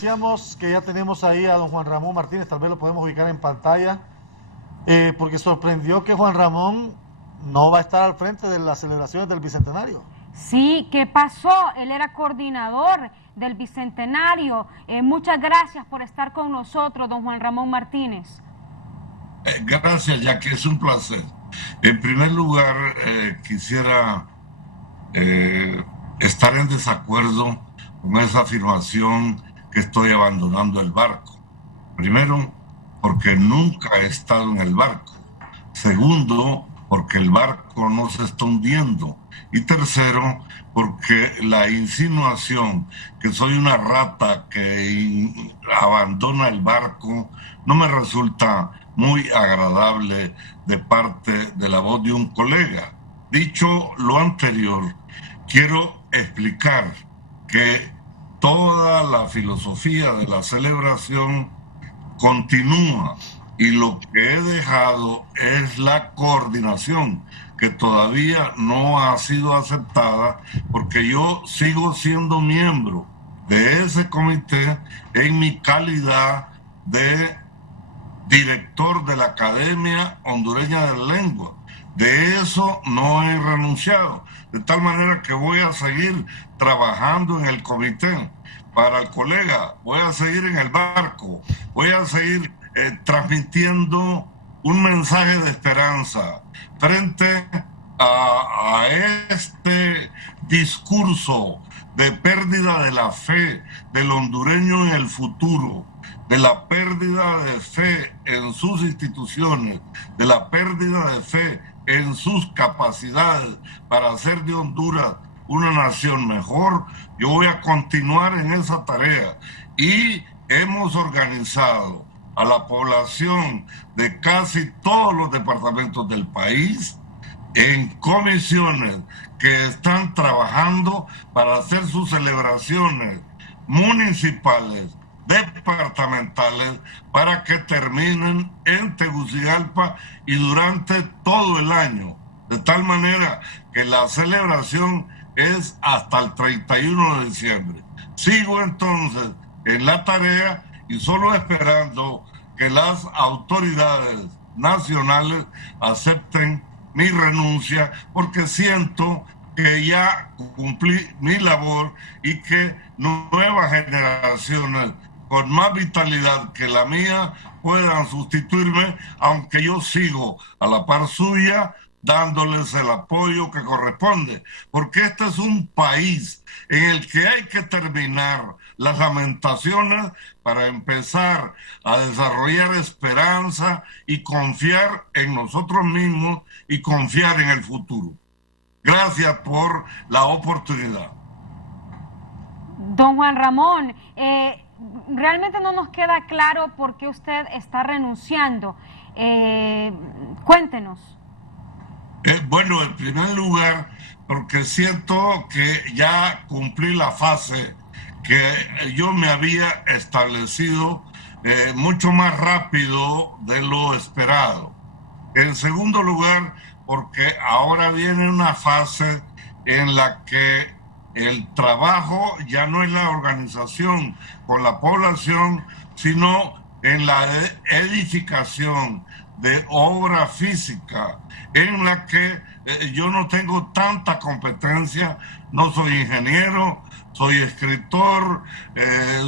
decíamos que ya tenemos ahí a don Juan Ramón Martínez, tal vez lo podemos ubicar en pantalla, porque sorprendió que Juan Ramón no va a estar al frente de las celebraciones del Bicentenario. Sí, ¿qué pasó? Él era coordinador del Bicentenario. Muchas gracias por estar con nosotros, don Juan Ramón Martínez. Gracias, ya que es un placer. En primer lugar, quisiera estar en desacuerdo con esa afirmación que estoy abandonando el barco. Primero, porque nunca he estado en el barco. Segundo, porque el barco no se está hundiendo. Y tercero, porque la insinuación que soy una rata que abandona el barco no me resulta muy agradable de parte de la voz de un colega. Dicho lo anterior, quiero explicar que toda la filosofía de la celebración continúa y lo que he dejado es la coordinación, que todavía no ha sido aceptada porque yo sigo siendo miembro de ese comité en mi calidad de director de la Academia Hondureña de la Lengua. De eso no he renunciado, de tal manera que voy a seguir trabajando en el comité. Para el colega, voy a seguir en el barco, voy a seguir transmitiendo un mensaje de esperanza frente a este discurso de pérdida de la fe del hondureño en el futuro, de la pérdida de fe en sus instituciones, de la pérdida de fe en sus capacidades para hacer de Honduras una nación mejor. Yo voy a continuar en esa tarea y hemos organizado a la población de casi todos los departamentos del país en comisiones que están trabajando para hacer sus celebraciones municipales, departamentales, para que terminen en Tegucigalpa y durante todo el año, de tal manera que la celebración es hasta el 31 de diciembre. Sigo entonces en la tarea y solo esperando que las autoridades nacionales acepten mi renuncia, porque siento que ya cumplí mi labor y que nuevas generaciones con más vitalidad que la mía puedan sustituirme, aunque yo sigo a la par suya dándoles el apoyo que corresponde, porque este es un país en el que hay que terminar las lamentaciones para empezar a desarrollar esperanza y confiar en nosotros mismos y confiar en el futuro. Gracias por la oportunidad. Don Juan Ramón, realmente no nos queda claro por qué usted está renunciando. Cuéntenos. Bueno, en primer lugar, porque siento que ya cumplí la fase que yo me había establecido mucho más rápido de lo esperado. En segundo lugar, porque ahora viene una fase en la que el trabajo ya no es la organización con la población, sino en la edificación de obra física, en la que yo no tengo tanta competencia, no soy ingeniero, soy escritor,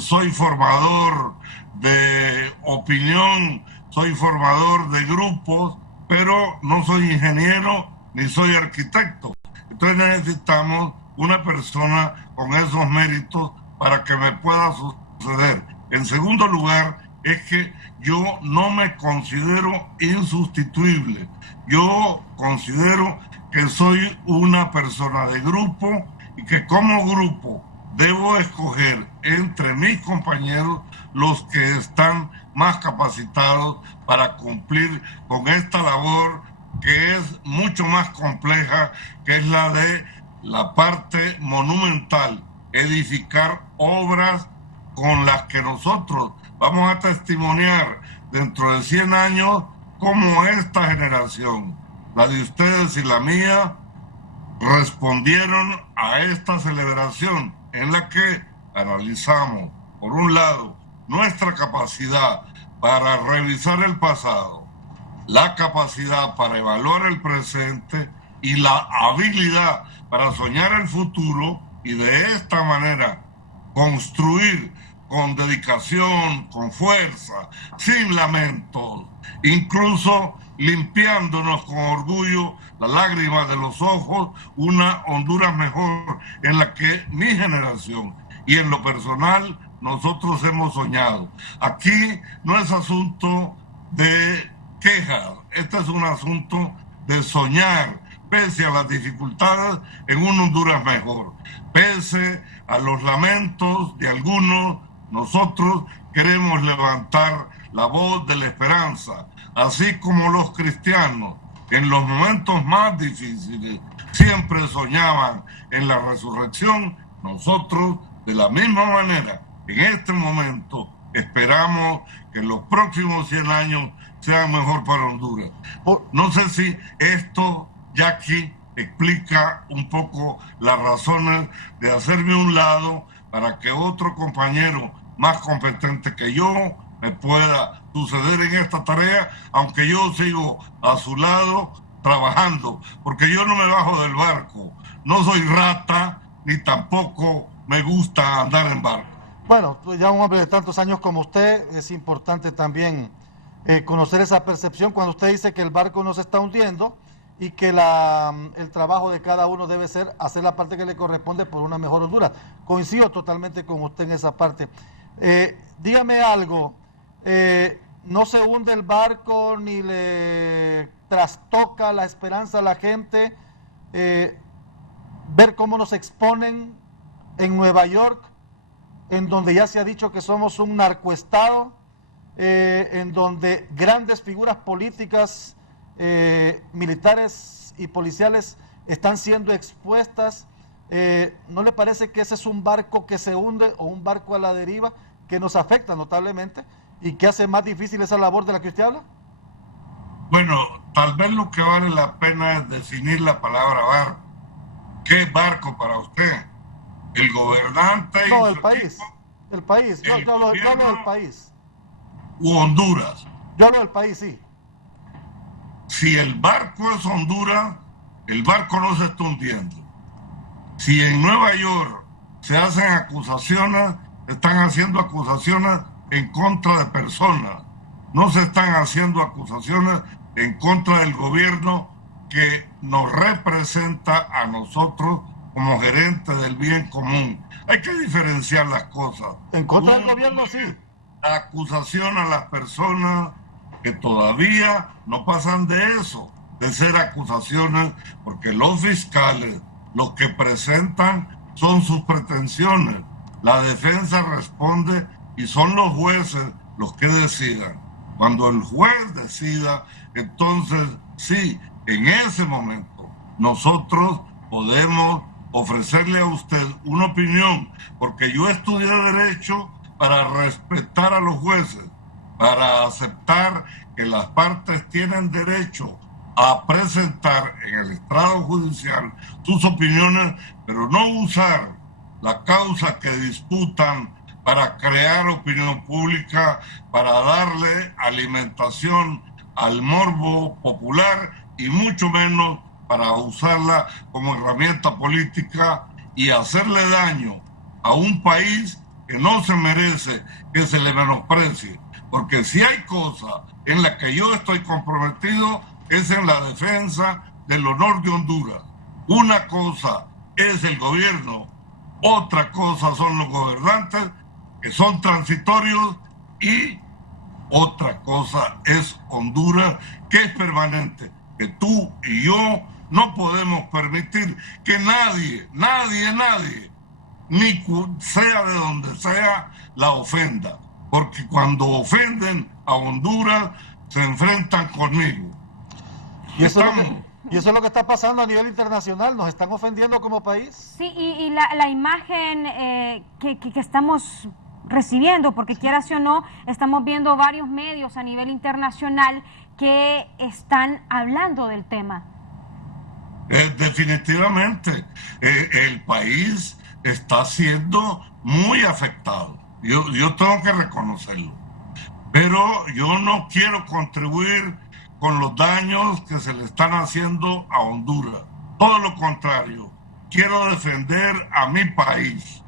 soy formador de opinión, soy formador de grupos, pero no soy ingeniero ni soy arquitecto. Entonces necesitamos una persona con esos méritos para que me pueda suceder. En segundo lugar, es que yo no me considero insustituible. Yo considero que soy una persona de grupo y que como grupo debo escoger entre mis compañeros los que están más capacitados para cumplir con esta labor que es mucho más compleja, que es la de la parte monumental, edificar obras con las que nosotros vamos a testimoniar dentro de 100 años cómo esta generación, la de ustedes y la mía, respondieron a esta celebración en la que analizamos por un lado, nuestra capacidad para revisar el pasado, la capacidad para evaluar el presente y la habilidad para soñar el futuro y de esta manera construir con dedicación, con fuerza, sin lamentos, incluso limpiándonos con orgullo las lágrimas de los ojos, una Honduras mejor en la que mi generación y en lo personal nosotros hemos soñado. Aquí no es asunto de quejas, este es un asunto de soñar, pese a las dificultades, en un Honduras mejor. Pese a los lamentos de algunos, nosotros queremos levantar la voz de la esperanza, así como los cristianos en los momentos más difíciles siempre soñaban en la resurrección. Nosotros, de la misma manera, en este momento esperamos que los próximos 100 años sean mejor para Honduras. No sé si esto, Jackie, explica un poco las razones de hacerme a un lado para que otro compañero más competente que yo me pueda suceder en esta tarea, aunque yo sigo a su lado trabajando, porque yo no me bajo del barco, no soy rata, ni tampoco me gusta andar en barco. Bueno, ya un hombre de tantos años como usted, es importante también conocer esa percepción cuando usted dice que el barco no se está hundiendo y que el trabajo de cada uno debe ser hacer la parte que le corresponde por una mejor Honduras. Coincido totalmente con usted en esa parte. Dígame algo, ¿no se hunde el barco ni le trastoca la esperanza a la gente ver cómo nos exponen en Nueva York, en donde ya se ha dicho que somos un narcoestado, en donde grandes figuras políticas, militares y policiales están siendo expuestas? ¿No le parece que ese es un barco que se hunde o un barco a la deriva que nos afecta notablemente y que hace más difícil esa labor de la que usted habla? Bueno, tal vez lo que vale la pena es definir la palabra barco. ¿Qué barco para usted? ¿El gobernante? No, el país. El país. Yo hablo del país. ¿U Honduras? Yo hablo del país, sí. Si el barco es Honduras, el barco no se está hundiendo. Si en Nueva York se hacen acusaciones, están haciendo acusaciones en contra de personas. No se están haciendo acusaciones en contra del gobierno que nos representa a nosotros como gerentes del bien común. Hay que diferenciar las cosas. En contra del gobierno, sí. La acusación a las personas que todavía no pasan de eso, de ser acusaciones, porque los fiscales, los que presentan son sus pretensiones. La defensa responde y son los jueces los que decidan. Cuando el juez decida, entonces sí, en ese momento nosotros podemos ofrecerle a usted una opinión, porque yo estudié Derecho para respetar a los jueces, para aceptar que las partes tienen derecho a presentar en el estrado judicial sus opiniones, pero no usar la causa que disputan para crear opinión pública, para darle alimentación al morbo popular y mucho menos para usarla como herramienta política y hacerle daño a un país que no se merece que se le menosprecie. Porque si hay cosas en las que yo estoy comprometido es en la defensa del honor de Honduras. Una cosa es el gobierno, otra cosa son los gobernantes que son transitorios y otra cosa es Honduras, que es permanente, que tú y yo no podemos permitir que nadie, ni sea de donde sea, la ofenda. Porque cuando ofenden a Honduras, se enfrentan conmigo. Y eso es lo que está pasando a nivel internacional, nos están ofendiendo como país. Sí, y la imagen que estamos recibiendo, porque quieras o no, estamos viendo varios medios a nivel internacional que están hablando del tema. Definitivamente, el país está siendo muy afectado. yo tengo que reconocerlo. Pero yo no quiero contribuir con los daños que se le están haciendo a Honduras. Todo lo contrario, quiero defender a mi país,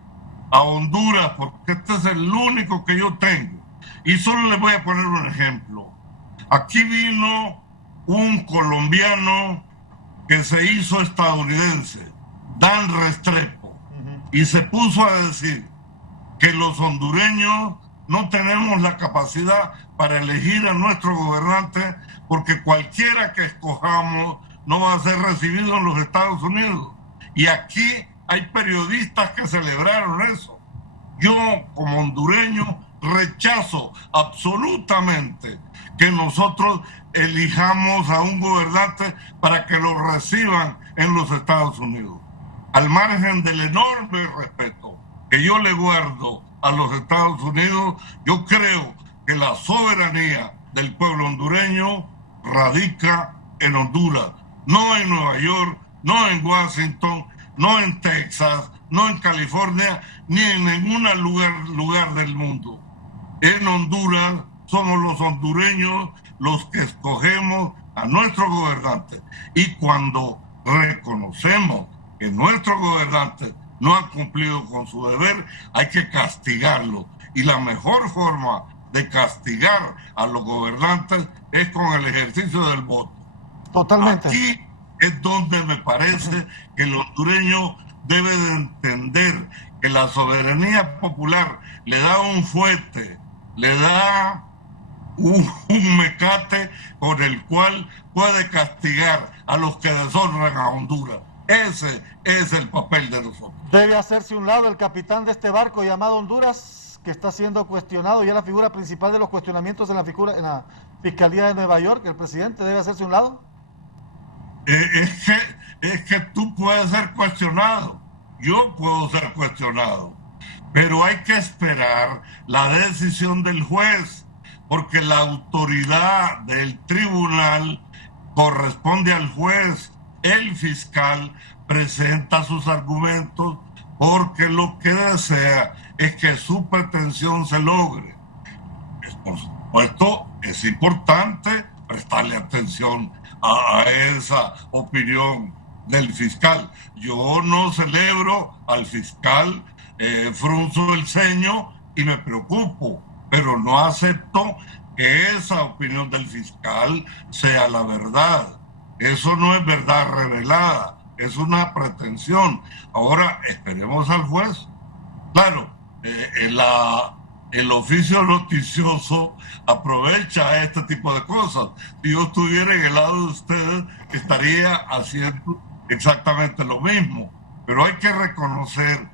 a Honduras, porque este es el único que yo tengo. Y solo les voy a poner un ejemplo. Aquí vino un colombiano que se hizo estadounidense, Dan Restrepo, y se puso a decir que los hondureños no tenemos la capacidad para elegir a nuestro gobernante porque cualquiera que escojamos no va a ser recibido en los Estados Unidos. Y aquí hay periodistas que celebraron eso. Yo, como hondureño, rechazo absolutamente que nosotros elijamos a un gobernante para que lo reciban en los Estados Unidos. Al margen del enorme respeto que yo le guardo a los Estados Unidos, yo creo que la soberanía del pueblo hondureño radica en Honduras, no en Nueva York, no en Washington, no en Texas, no en California, ni en ningún lugar del mundo. En Honduras somos los hondureños los que escogemos a nuestro gobernante. Y cuando reconocemos que nuestro gobernante no ha cumplido con su deber, hay que castigarlo. Y la mejor forma de castigar a los gobernantes es con el ejercicio del voto. Totalmente. Aquí es donde me parece que el hondureño debe de entender que la soberanía popular le da un fuete, le da un mecate con el cual puede castigar a los que deshonran a Honduras. Ese es el papel de nosotros. Debe hacerse un lado el capitán de este barco llamado Honduras, que está siendo cuestionado, y es la figura principal de los cuestionamientos en la Fiscalía de Nueva York. El presidente debe hacerse un lado. Es que tú puedes ser cuestionado, yo puedo ser cuestionado, pero hay que esperar la decisión del juez, porque la autoridad del tribunal corresponde al juez. El fiscal presenta sus argumentos porque lo que desea es que su pretensión se logre. Por supuesto, es importante prestarle atención a esa opinión del fiscal. Yo no celebro al fiscal, frunzo el ceño y me preocupo, pero no acepto que esa opinión del fiscal sea la verdad. Eso no es verdad revelada, es una pretensión. Ahora esperemos al juez. Claro, el oficio noticioso aprovecha este tipo de cosas. Si yo estuviera en el lado de ustedes, estaría haciendo exactamente lo mismo. Pero hay que reconocer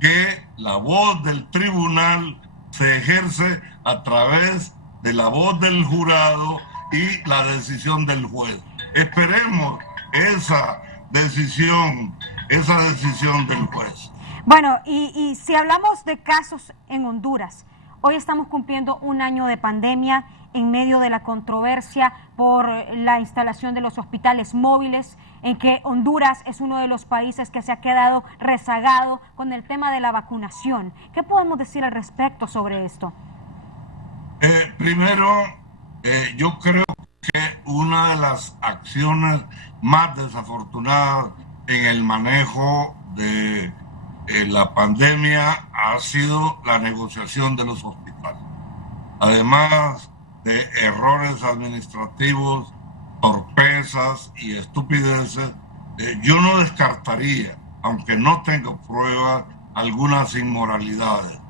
que la voz del tribunal se ejerce a través de la voz del jurado y la decisión del juez. Esperemos esa decisión del juez. Bueno, y si hablamos de casos en Honduras, hoy estamos cumpliendo un año de pandemia en medio de la controversia por la instalación de los hospitales móviles, en que Honduras es uno de los países que se ha quedado rezagado con el tema de la vacunación. ¿Qué podemos decir al respecto sobre esto? Primero, yo creo que una de las acciones más desafortunadas en el manejo de la pandemia ha sido la negociación de los hospitales. Además de errores administrativos, torpezas y estupideces, yo no descartaría, aunque no tengo pruebas, algunas inmoralidades.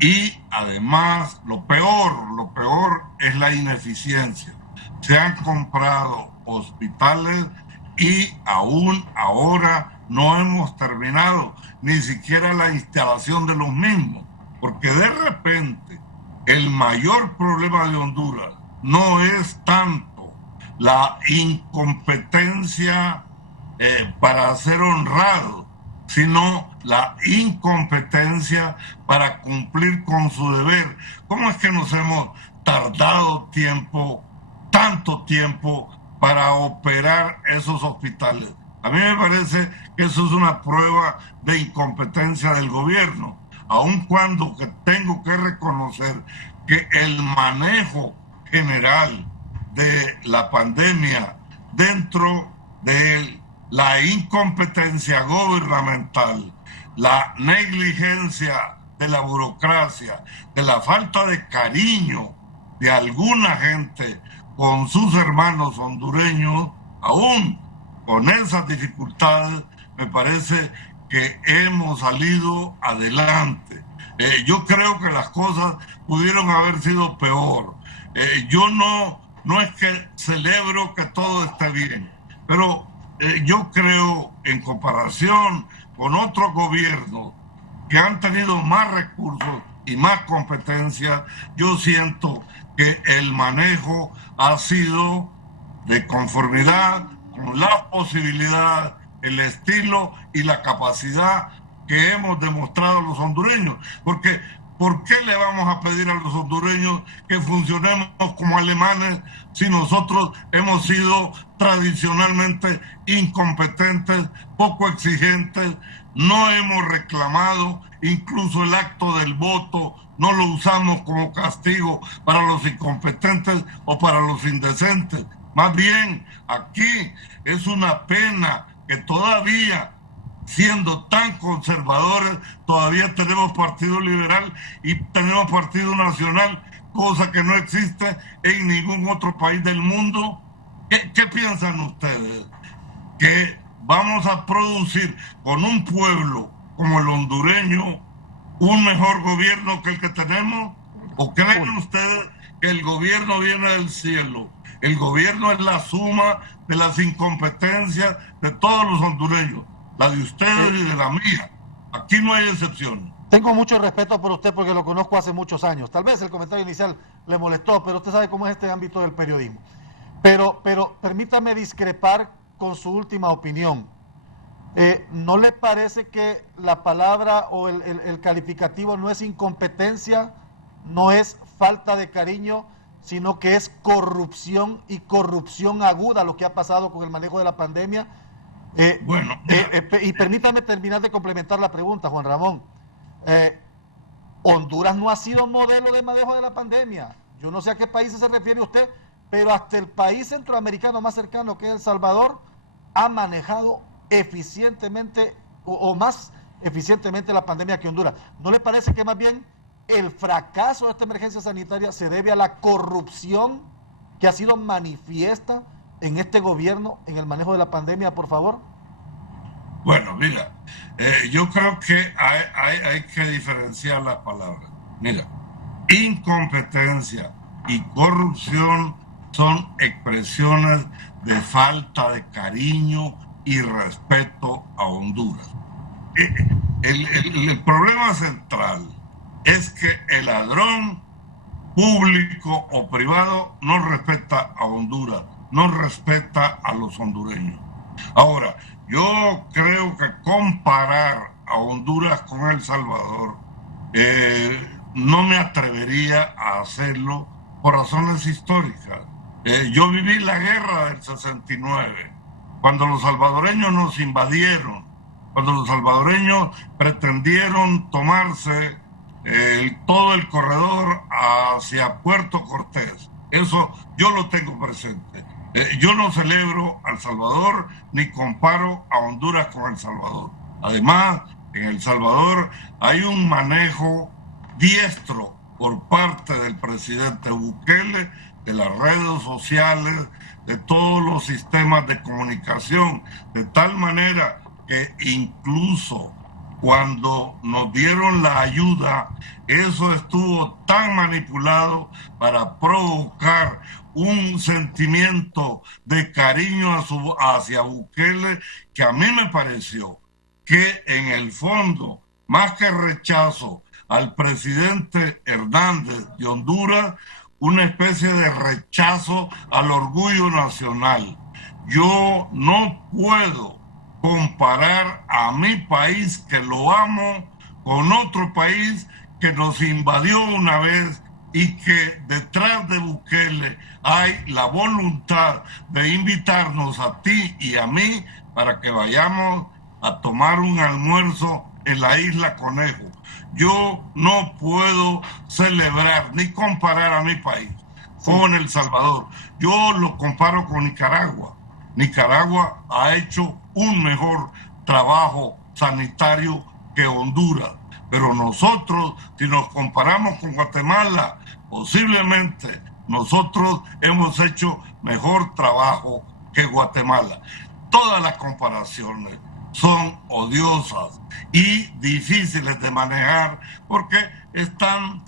Y además, lo peor es la ineficiencia. Se han comprado hospitales y aún ahora no hemos terminado ni siquiera la instalación de los mismos, porque de repente el mayor problema de Honduras no es tanto la incompetencia para ser honrado, sino la incompetencia para cumplir con su deber. ¿Cómo es que nos hemos tardado tanto tiempo para operar esos hospitales? A mí me parece que eso es una prueba de incompetencia del gobierno. aun cuando que tengo que reconocer que el manejo general de la pandemia dentro de la incompetencia gubernamental, la negligencia de la burocracia, de la falta de cariño de alguna gente con sus hermanos hondureños, aún con esas dificultades, me parece que hemos salido adelante. Yo creo que las cosas pudieron haber sido peor. Yo no es que celebro que todo esté bien, pero yo creo, en comparación con otros gobiernos que han tenido más recursos y más competencia, yo siento que el manejo ha sido de conformidad con la posibilidad, el estilo y la capacidad que hemos demostrado los hondureños. Porque, ¿por qué le vamos a pedir a los hondureños que funcionemos como alemanes si nosotros hemos sido tradicionalmente incompetentes, poco exigentes? No hemos reclamado, incluso el acto del voto no lo usamos como castigo para los incompetentes o para los indecentes. Más bien, aquí es una pena que todavía, siendo tan conservadores, todavía tenemos Partido Liberal y tenemos Partido Nacional, cosa que no existe en ningún otro país del mundo. ¿Qué piensan ustedes? ¿Que vamos a producir con un pueblo como el hondureño un mejor gobierno que el que tenemos? ¿O creen ustedes que el gobierno viene del cielo? El gobierno es la suma de las incompetencias de todos los hondureños, la de ustedes y de la mía. Aquí no hay excepción. Tengo mucho respeto por usted porque lo conozco hace muchos años. Tal vez el comentario inicial le molestó, pero usted sabe cómo es este ámbito del periodismo. Pero permítame discrepar con su última opinión. ¿No le parece que la palabra o el calificativo no es incompetencia, no es falta de cariño, sino que es corrupción y corrupción aguda lo que ha pasado con el manejo de la pandemia? Y permítame terminar de complementar la pregunta, Juan Ramón. Honduras no ha sido modelo de manejo de la pandemia. Yo no sé a qué países se refiere usted, pero hasta el país centroamericano más cercano, que es El Salvador, ha manejado eficientemente o más eficientemente la pandemia que Honduras. ¿No le parece que más bien el fracaso de esta emergencia sanitaria se debe a la corrupción que ha sido manifiesta en este gobierno en el manejo de la pandemia, por favor? Bueno, mira, yo creo que hay que diferenciar las palabras. Mira, incompetencia y corrupción son expresiones de falta de cariño y respeto a Honduras. El problema central es que el ladrón público o privado no respeta a Honduras, no respeta a los hondureños. Ahora, yo creo que comparar a Honduras con El Salvador, no me atrevería a hacerlo por razones históricas. Yo viví la guerra del 69, cuando los salvadoreños nos invadieron, cuando los salvadoreños pretendieron tomarse todo el corredor hacia Puerto Cortés. Eso yo lo tengo presente. Yo no celebro a El Salvador ni comparo a Honduras con El Salvador. Además, en El Salvador hay un manejo diestro por parte del presidente Bukele de las redes sociales, de todos los sistemas de comunicación, de tal manera que incluso cuando nos dieron la ayuda, eso estuvo tan manipulado para provocar un sentimiento de cariño hacia Bukele, que a mí me pareció que en el fondo, más que rechazo al presidente Hernández de Honduras, una especie de rechazo al orgullo nacional. Yo no puedo comparar a mi país, que lo amo, con otro país que nos invadió una vez y que detrás de Bukele hay la voluntad de invitarnos a ti y a mí para que vayamos a tomar un almuerzo en la Isla Conejo. yo no puedo celebrar ni comparar a mi país con El Salvador. Yo lo comparo con Nicaragua. Nicaragua ha hecho un mejor trabajo sanitario que Honduras. Pero nosotros, si nos comparamos con Guatemala, posiblemente nosotros hemos hecho mejor trabajo que Guatemala. Todas las comparaciones son odiosas y difíciles de manejar porque están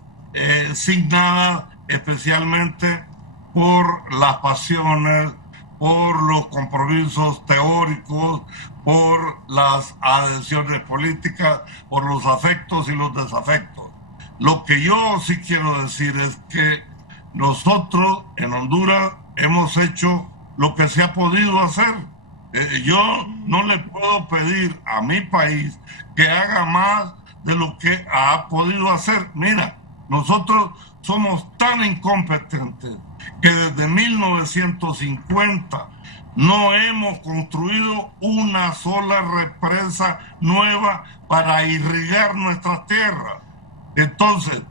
signadas especialmente por las pasiones, por los compromisos teóricos, por las adhesiones políticas, por los afectos y los desafectos. Lo que yo sí quiero decir es que nosotros en Honduras hemos hecho lo que se ha podido hacer. Yo no le puedo pedir a mi país que haga más de lo que ha podido hacer. Mira, nosotros somos tan incompetentes que desde 1950 no hemos construido una sola represa nueva para irrigar nuestras tierras. Entonces,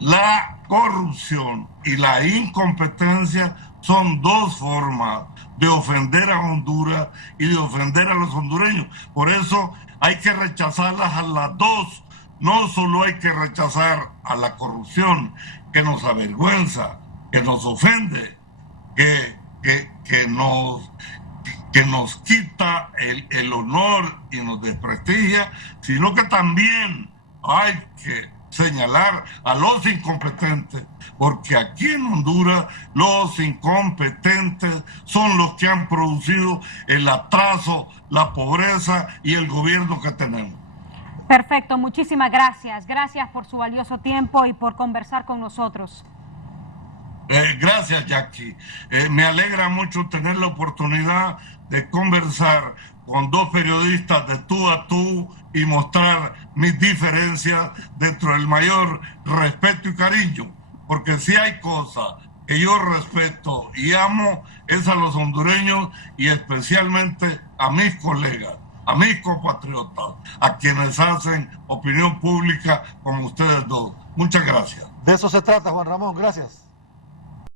la corrupción y la incompetencia son dos formas de ofender a Honduras y de ofender a los hondureños. Por eso hay que rechazarlas a las dos. No solo hay que rechazar a la corrupción, que nos avergüenza, que nos ofende, que nos quita el honor y nos desprestigia, sino que también hay que señalar a los incompetentes, porque aquí en Honduras los incompetentes son los que han producido el atraso, la pobreza y el gobierno que tenemos. Perfecto, muchísimas gracias. Gracias por su valioso tiempo y por conversar con nosotros. Gracias, Jackie. Me alegra mucho tener la oportunidad de conversar con dos periodistas de tú a tú y mostrar mis diferencias dentro del mayor respeto y cariño. Porque si hay cosas que yo respeto y amo, es a los hondureños y especialmente a mis colegas, a mis compatriotas, a quienes hacen opinión pública como ustedes dos. Muchas gracias. De eso se trata, Juan Ramón. Gracias.